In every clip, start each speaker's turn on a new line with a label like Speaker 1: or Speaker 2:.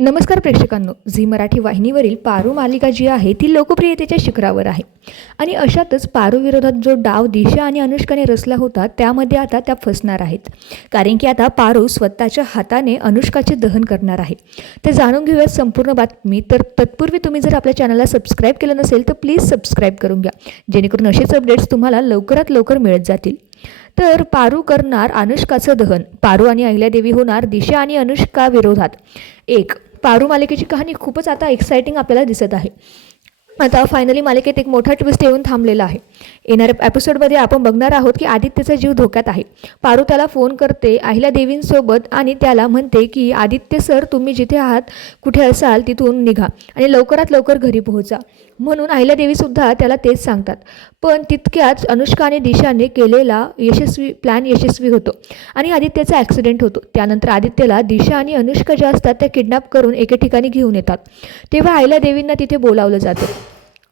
Speaker 1: नमस्कार प्रेक्षकांनो झी मराठी वाहिनीवरील पारू मालिका जी आहे ती लोकप्रियतेच्या शिखरावर आहे. आणि अशातच पारू विरोधात जो डाव दिशा आणि अनुष्काने रचला होता त्यामध्ये आता त्या फसणार आहेत. कारण की आता पारू स्वतःच्या हाताने अनुष्काचे दहन करणार आहे. ते जाणून घेऊयात संपूर्ण बातमी. तर तत्पूर्वी तुम्ही जर आपल्या चॅनलला सबस्क्राईब केलं नसेल तर प्लीज सबस्क्राईब करून घ्या. जेणेकरून असेच अपडेट्स तुम्हाला लवकरात लवकर मिळत जातील. तर पारू करणार अनुष्काचं दहन. पारू आणि अहिल्यादेवी होणार दिशा आणि अनुष्का विरोधात. एक पारू मालिकेची कहाणी खूपच आता एक्सायटिंग आपल्याला दिसत आहे. आता फायनली मालिकेत एक मोठा ट्विस्ट येऊन थांबलेला आहे. येणाऱ्या एपिसोडमध्ये आपण बघणार आहोत की आदित्यचा जीव धोक्यात आहे. पारू त्याला फोन करते अहिल्या देवींसोबत आणि त्याला म्हणते की आदित्य सर तुम्ही जिथे आहात कुठे असाल तिथून निघा आणि लवकरात लवकर घरी पोहोचा. म्हणून अहिल्या देवीसुद्धा त्याला तेच सांगतात. पण तितक्याच अनुष्का आणि दिशाने केलेला यशस्वी प्लॅन यशस्वी होतो आणि आदित्यचा ॲक्सिडेंट होतो. त्यानंतर आदित्यला दिशा आणि अनुष्का ज्या असतात त्या किडनॅप करून एके ठिकाणी घेऊन येतात. तेव्हा अहिल्या देवींना तिथे बोलावलं जातं.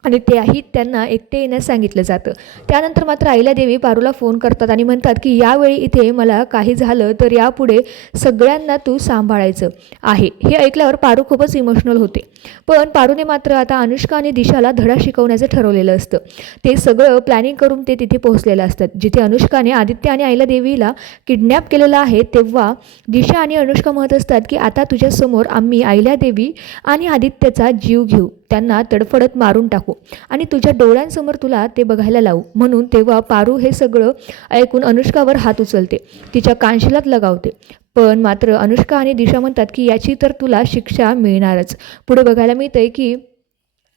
Speaker 1: आणि त्याही त्यांना एकटे येण्यास सांगितलं जातं. त्यानंतर मात्र आईला देवी पारूला फोन करतात आणि म्हणतात की यावेळी इथे मला काही झालं तर यापुढे सगळ्यांना तू सांभाळायचं आहे. हे ऐकल्यावर पारू खूपच इमोशनल होते. पण पारूने मात्र आता अनुष्का आणि दिशाला धडा शिकवण्याचं ठरवलेलं असतं. ते सगळं प्लॅनिंग करून ते तिथे पोहोचलेलं असतात. जिथे अनुष्काने आदित्य आणि आईला देवीला किडनॅप केलेलं आहे तेव्हा दिशा आणि अनुष्का म्हणत असतात की आता तुझ्यासमोर आम्ही आईला देवी आणि आदित्यचा जीव घेऊ. त्यांना तडफडत मारून टाकू. आणि तुझ्या डोळ्यांसमोर तुला ते बघायला लावू. म्हणून तेव्हा पारू हे सगळं ऐकून अनुष्कावर हात उचलते. तिच्या कानशिलात लगावते. पण मात्र अनुष्का आणि दिशा म्हणतात की याची तर तुला शिक्षा मिळणारच. पुढे बघायला मिळतंय की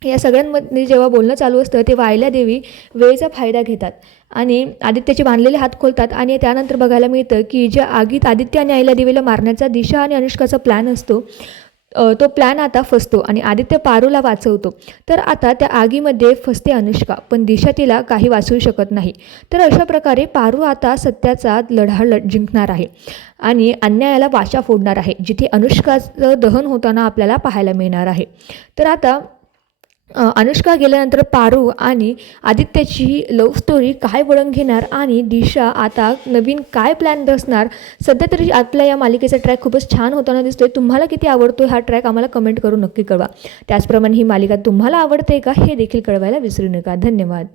Speaker 1: या सगळ्यांमध्ये जेव्हा बोलणं चालू असतं तेव्हा आयल्या देवी वेळेचा फायदा घेतात. आणि आदित्याचे बांधलेले हात खोलतात आणि त्यानंतर बघायला मिळतं की ज्या आगीत आदित्य आणि आयल्या देवीला मारण्याचा दिशा आणि अनुष्काचा प्लॅन असतो तो प्लॅन आता फसतो आणि आदित्य पारूला वाचवतो. तर आता त्या आगीमध्ये फसते अनुष्का पण दिशा तिला काही वाचवू शकत नाही. तर अशा प्रकारे पारू आता सत्याचा लढा लढ जिंकणार आहे आणि अन्यायाला वाचा फोडणार आहे जिथे अनुष्काचं दहन होताना आपल्याला पाहायला मिळणार आहे. तर आता अनुष्का गेल्यानंतर पारू आणि आदित्यची लव्ह स्टोरी काय वळण घेणार आणि दिशा आता नवीन काय प्लॅन दसणार सध्या तरी आपल्या या मालिकेचा ट्रॅक खूपच छान होताना दिसतोय. तुम्हाला किती आवडतो हा ट्रॅक आम्हाला कमेंट करून नक्की कळवा. त्याचप्रमाणे ही मालिका तुम्हाला आवडते का? हे देखील कळवायला विसरू नका. धन्यवाद.